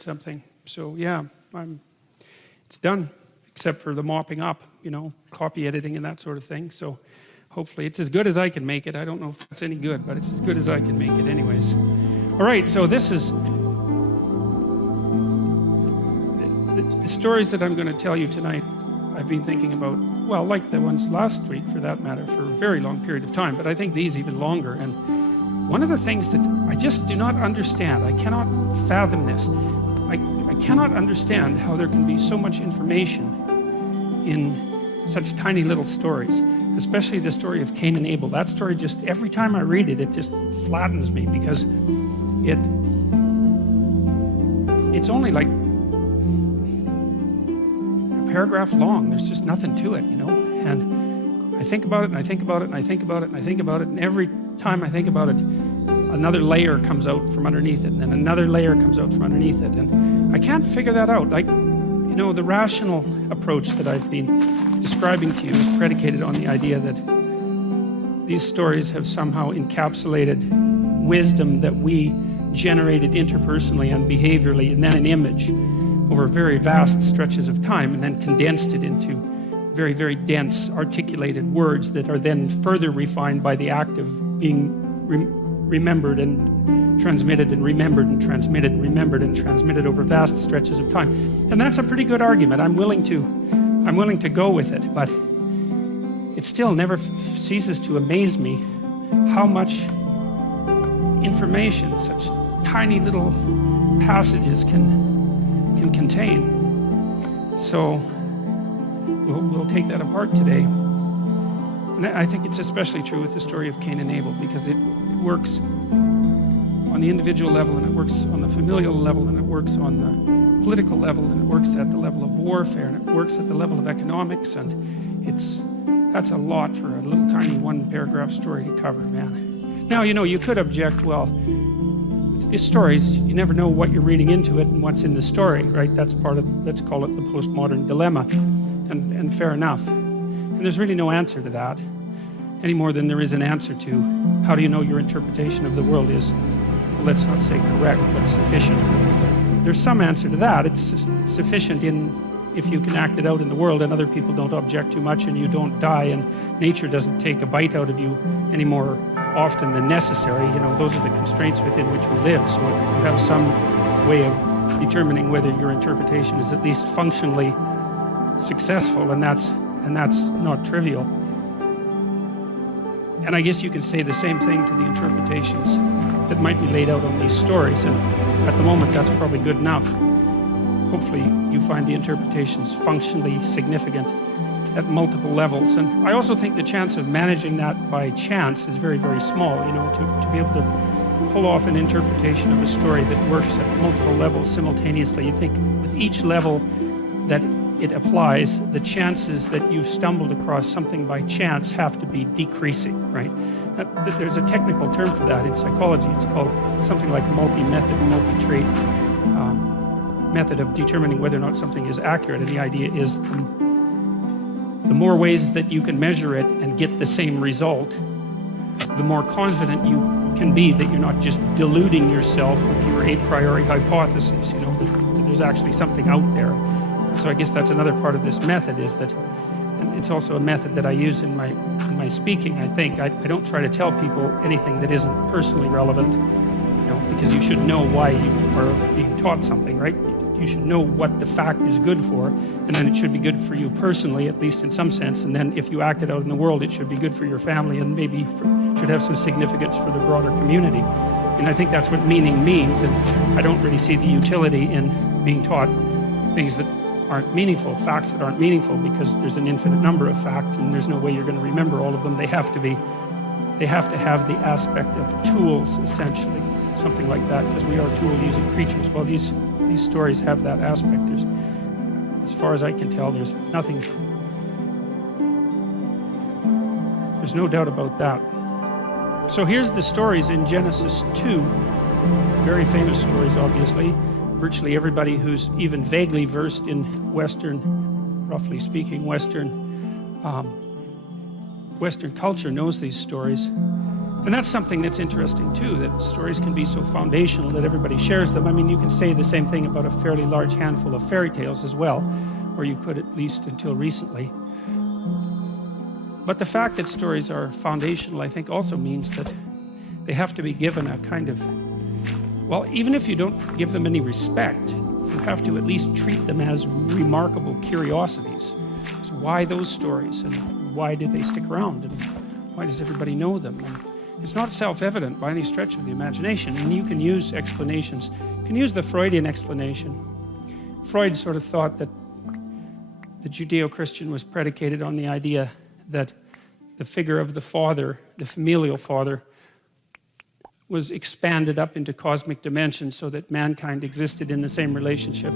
write something. So yeah, it's done, except for the mopping up, copy editing and that sort of thing. So hopefully it's as good as I can make it. I don't know if it's any good, but it's as good as I can make it anyways. All right, so this is the stories that I'm going to tell you tonight. I've been thinking about, well, like the ones last week for that matter, for a very long period of time, but I think these even longer. And one of the things that I just do not understand, I cannot fathom this. I cannot understand how there can be so much information in such tiny little stories, especially the story of Cain and Abel. That story just, every time I read it, it just flattens me because it's only like a paragraph long. There's just nothing to it, and I think about it and I think about it and I think about it and I think about it, and every time I think about it, another layer comes out from underneath it, and then another layer comes out from underneath it, and I can't figure that out. Like, the rational approach that I've been describing to you is predicated on the idea that these stories have somehow encapsulated wisdom that we generated interpersonally and behaviorally, and then an image over very vast stretches of time, and then condensed it into very, very dense, articulated words that are then further refined by the act of being remembered and transmitted and remembered and transmitted and remembered and transmitted over vast stretches of time. And that's a pretty good argument. I'm willing to go with it, but it still never ceases to amaze me how much information such tiny little passages can contain. So we'll take that apart today. And I think it's especially true with the story of Cain and Abel, because it works on the individual level, and it works on the familial level, and it works on the political level, and it works at the level of warfare, and it works at the level of economics, and that's a lot for a little tiny one-paragraph story to cover, man. Now, you could object, well, with these stories, you never know what you're reading into it and what's in the story, right? That's part of, let's call it the postmodern dilemma, and fair enough. And there's really no answer to that, any more than there is an answer to how do you know your interpretation of the world is, well, let's not say correct, but sufficient. There's some answer to that. It's sufficient if you can act it out in the world and other people don't object too much and you don't die and nature doesn't take a bite out of you any more often than necessary. Those are the constraints within which we live. So you have some way of determining whether your interpretation is at least functionally successful, and that's not trivial. And I guess you can say the same thing to the interpretations that might be laid out on these stories, and at the moment that's probably good enough. Hopefully you find the interpretations functionally significant at multiple levels. And I also think the chance of managing that by chance is very, very small, to be able to pull off an interpretation of a story that works at multiple levels simultaneously. You think with each level that it applies, the chances that you've stumbled across something by chance have to be decreasing, right? There's a technical term for that in psychology. It's called something like multi-method, multi-trait method of determining whether or not something is accurate. And the idea is the more ways that you can measure it and get the same result, the more confident you can be that you're not just deluding yourself with your a priori hypothesis, that there's actually something out there. So I guess that's another part of this method, is that, and it's also a method that I use in my speaking, I think. I don't try to tell people anything that isn't personally relevant, because you should know why you are being taught something, right? You should know what the fact is good for, and then it should be good for you personally, at least in some sense, and then if you act it out in the world, it should be good for your family, and maybe should have some significance for the broader community. And I think that's what meaning means, and I don't really see the utility in being taught things that aren't meaningful, facts that aren't meaningful, because there's an infinite number of facts and there's no way you're going to remember all of them. They have to have the aspect of tools, essentially, something like that, because we are tool-using creatures. Well, these stories have that aspect. As far as I can tell, there's no doubt about that. So here's the stories in Genesis 2, very famous stories, obviously. Virtually everybody who's even vaguely versed in roughly speaking, Western culture knows these stories. And that's something that's interesting too, that stories can be so foundational that everybody shares them. I mean, you can say the same thing about a fairly large handful of fairy tales as well, or you could at least until recently. But the fact that stories are foundational, I think, also means that they have to be given a kind of, well, even if you don't give them any respect, you have to at least treat them as remarkable curiosities. So why those stories, and why did they stick around, and why does everybody know them? And it's not self-evident by any stretch of the imagination, and you can use explanations. You can use the Freudian explanation. Freud sort of thought that the Judeo-Christian was predicated on the idea that the figure of the father, the familial father, was expanded up into cosmic dimensions so that mankind existed in the same relationship.